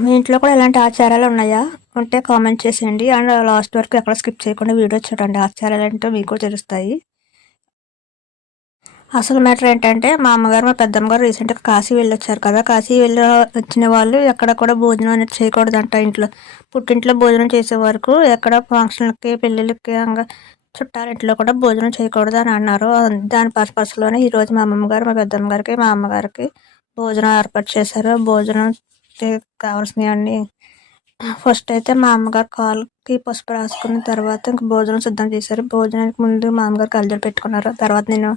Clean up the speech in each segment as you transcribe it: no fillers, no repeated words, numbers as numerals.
మీ ఇంట్లో కూడా ఇలాంటి ఆచారాలు ఉన్నాయా? ఉంటే కామెంట్ చేసేయండి. అండ్ లాస్ట్ వరకు ఎక్కడ స్కిప్ చేయకుండా వీడియో చూడండి. ఆచారాలు ఏంటో మీకు కూడా తెలుస్తాయి. అసలు మ్యాటర్ ఏంటంటే మా అమ్మగారు, మా పెద్దమ్మగారు రీసెంట్‌గా కాశీ వెళ్ళొచ్చారు కదా! కాశీ వెళ్ళి వచ్చిన వాళ్ళు ఎక్కడ కూడా భోజనం అనేది చేయకూడదంట ఇంట్లో. పుట్టింట్లో భోజనం చేసే వరకు ఎక్కడ ఫంక్షన్‌లకి, పెళ్ళిళ్ళకి చుట్టాలింట్లో కూడా భోజనం చేయకూడదు అని అన్నారు. దాని పర్పస్‌లోనే ఈరోజు మా అమ్మమ్మ గారు, మా పెద్దమ్మ గారికి, మా అమ్మగారికి భోజనం ఏర్పాటు చేశారు. భోజనంకి కావాల్సినవన్నీ ఫస్ట్ అయితే మా అమ్మగారు కాళ్ళకి పసుపు రాసుకున్న తర్వాత ఇంక భోజనం సిద్ధం చేశారు. భోజనానికి ముందు మా అమ్మగారు కళ్ళజోడు పెట్టుకున్నారు. తర్వాత నేను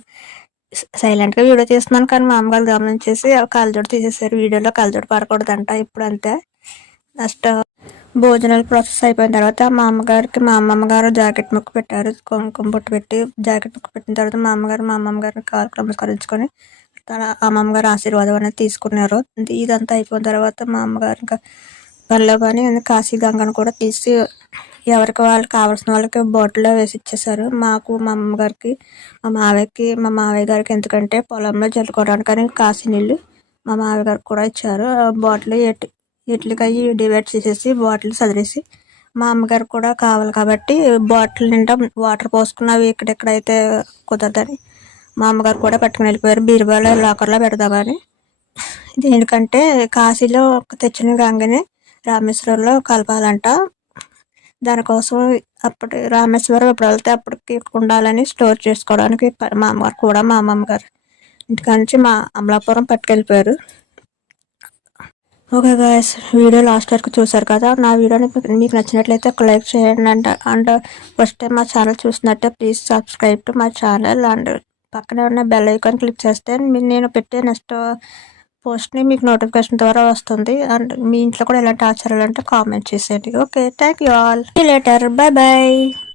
సైలెంట్‌గా వీడియో తీస్తున్నాను కానీ మా అమ్మగారు గమనించేసి కళ్ళజోడు తీసేశారు. వీడియోలో కళ్ళజోడు పడకూడదంట ఇప్పుడంతే. నెక్స్ట్ భోజనాలు ప్రాసెస్ అయిపోయిన తర్వాత మా అమ్మగారికి మా అమ్మమ్మ గారు జాకెట్ ముక్క పెట్టారు. కుంకుమ బొట్టు పెట్టి జాకెట్ ముక్క పెట్టిన తర్వాత మా అమ్మగారు మా అమ్మమ్మ గారిని కాళ్ళకి నమస్కరించుకొని తన అమ్మమ్మ గారి ఆశీర్వాదం అనేది తీసుకున్నారు. ఇదంతా అయిపోయిన తర్వాత మా అమ్మగారు ఇంకా పనిలో కానీ కాశీ గంగను కూడా తీసి ఎవరికి వాళ్ళు కావాల్సిన వాళ్ళకి బాటిల్లో వేసి ఇచ్చేసారు. మాకు, మా అమ్మగారికి, మా మావయ్యకి, మా మావయ్య గారికి ఎందుకంటే పొలంలో జల్లుకోవడానికని కాశీ నీళ్ళు మా మావయ్య గారికి కూడా ఇచ్చారు. బాటిల్ ఇట్లకి అవి డివైడ్ చేసేసి బాటిల్ సదిరేసి మా అమ్మగారికి కూడా కావాలి కాబట్టి బాటిల్ నిండా వాటర్ పోసుకున్నవి ఎక్కడెక్కడైతే కుదరదని మా అమ్మగారు కూడా పట్టుకుని వెళ్ళిపోయారు. బీరువాలో లాకర్లో పెడదామని. ఇది ఎందుకంటే కాశీలో తెచ్చిన గంగని రామేశ్వరంలో కలపాలంట. దానికోసం అప్పుడు రామేశ్వరం ఎప్పుడు వెళ్తే అప్పటికి ఉండాలని స్టోర్ చేసుకోవడానికి మా అమ్మగారు కూడా మా అమ్మమ్మ గారు ఇంటికాంచి మా అమలాపురం పట్టుకెళ్ళిపోయారు. ఓకే గాయస్, వీడియో లాస్ట్ వరకు చూసారు కదా. నా వీడియోని మీకు నచ్చినట్లయితే ఒక లైక్ చేయండి. అండ్ ఫస్ట్ టైం మా ఛానల్ చూసినట్టే please subscribe to my channel. And పక్కనే ఉన్న బెల్ ఐకాన్ క్లిక్ చేస్తే నేను పెట్టే నెక్స్ట్ పోస్ట్ని మీకు నోటిఫికేషన్ ద్వారా వస్తుంది. అండ్ మీ ఇంట్లో కూడా ఎలాంటి ఆచారాలు అంటే కామెంట్ చేసేయండి. Okay, thank you all. See later, bye by.